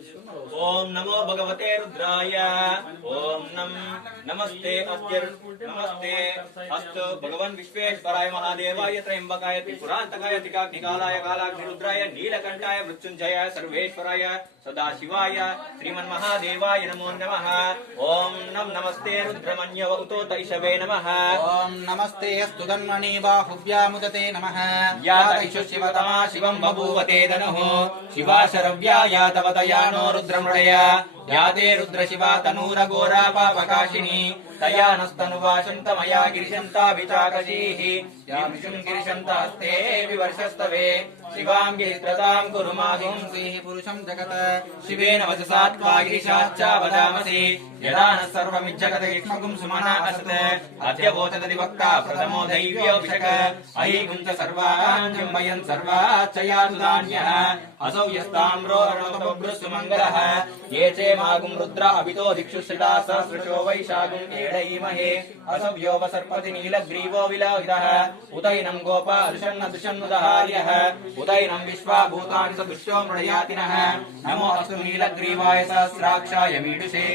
ओम नमो भगवते रुद्राय। ओम नमस्ते नमस्ते अस्तु भगवान विश्वेश्वराय महादेवाय त्र्यंबकाय त्रिपुरांतकाय त्रिकाग्निकालाय कालाग्निरुद्राय नीलकंठाय मृत्युंजयाय सर्वेश्वराय सदाशिवाय श्रीमन्महादेवाय नमो नमः। ओम नमस्ते रुद्रमन्यव उतो तैषवे नमः। ओम नमस्ते अस्तु तन्मणि बाहुव्यामुदते नमः। या तैषु शिवतमा शिवं बभूवते धनुः शिवा शरव्या या तवतया नो रुद्रमृडया या ते रुद्रशिवा तनूरघोरा पापकाशिनी तया नस्तनुवाशन्तमया गिरिशन्ता विचाकशीः या विशुं गिरिशन्तास्ते विवर्षस्तवे शिवां गिरित्रतां कुरु माहिं पुरुषं जगत शिवेन वचसा त्वा गिरिशाच्च वदामसि यदा न सर्वमिज्जगत युष्मगुं सुमना असत् अद्य वोचदधिवक्ता प्रथमो दैव्योऽभिषक अयि गुञ्च सर्वान् जिम्बयन् सर्वाच्चयातु धान्यः असौ यस्ताम्रो रणोतबभ्रुसुमङ्गलः ये चेमागुं रुद्र अभितो दिक्षुश्रिता सहस्रशो वैशागुं एडयीमहे असौ योपसर्पति नीलग्रीवो विलोहितः उतैनं गोपा दृशन्नुदहार्यः उतैनं विश्वा भूतानि सदृश्यो मृडयातिनः नमो अस्तु नीलग्रीवाय सहस्राक्षाय मीडुषे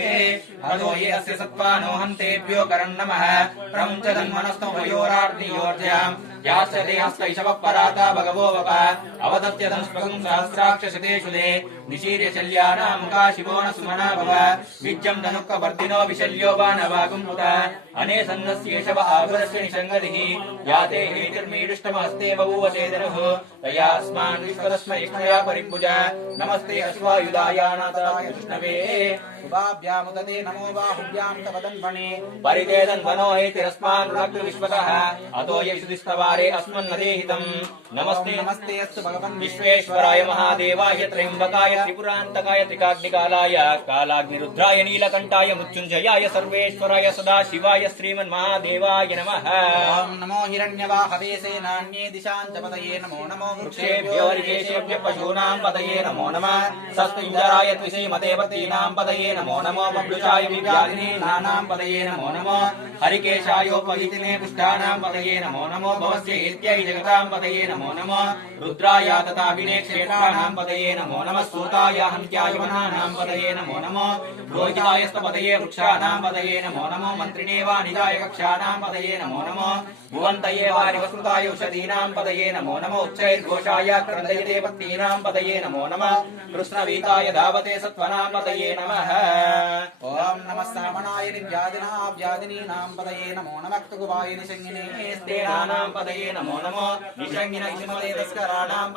अधो ये अस्य सत्त्वानो हन्तेभ्यो करन्नमः प्रमुञ्चदन्मनस्तु वयोरार्धियोर्जयाम् याश्च ते हस्तैषवः पराता भगवो वप अवदत्यदंस्पगुं सहस्राक्षशतेषु ते निशीर्य शल्यानां मुखा शिवो न सुमना भव विज्जं धनुक्कवर्धिनो विशल्यो बाणवागुं पुत अने सन्नस्येषव आभुरस्य निषङ्गतिः याते हेतिर्मीडुष्टमहस्ते बभूवते धनुः तया अस्मान् विश्वतस्मै इष्टया परिपूज नमस्ते अश्वायुधायानाथाय विष्णवे शुभाभ्यामुदते नमो बाहुभ्यां तव तन्मणे परितेदन्वनो हेतिरस्मान् रुणक् विश्वतः अतो यशुदिस्तवारे अस्मन्नदेहितम् नमस्ते नमस्ते अस्तु भगवन् विश्वेश्वराय महादेवाय त्र्यंबकाय त्रिपुरांतकाय त्रिकाग्निकालाय कालाग्निरुद्राय नीलकंठाय मृत्युंजयाय सर्वेश्वराय सदाशिवाय श्रीमन्महादेवाय नमः। ओम नमो हिरण्यवाहवे सेनान्ये दिशां च पतये नमो नमो वृक्षेभ्यो हरिकेशेभ्यो पशूनां पतये नमो नमः सस्पिञ्जराय त्विषीमते पतीनां पतये नमो नमो बभ्रुषाय विव्याधिनीनां पतये नमो नमो हरिकेशायोपवीतिने पुष्टानां पतये नमो नमो भवस्य हेत्यै जगतां पतये नमो नमो रुद्राय तथा विनेक्षेत्राणां पतये नमो नमः सूताय हन्त्याय वनानां पतये नमो नमो रोहितायस्तपतये वृक्षाणां पतये नमो नमो मन्त्रिणे वाणिजाय कक्षाणां पतये नमो नमो भुवन्तये वारिवस्कृताय औषधीनां पतये नमो नमो उच्चैर्घोषाय क्रन्दयते पत्नीनां पतये नमो नमः कृष्णवीताय धावते सत्त्वनां पतये नमः। ओम नमः सामणाय निर्व्याधिनां पतये नमो नमः कुकुबाय निषङ्गिने स्तेनानां पतये नमो नमो निषङ्गिन इषमते तस्कराणां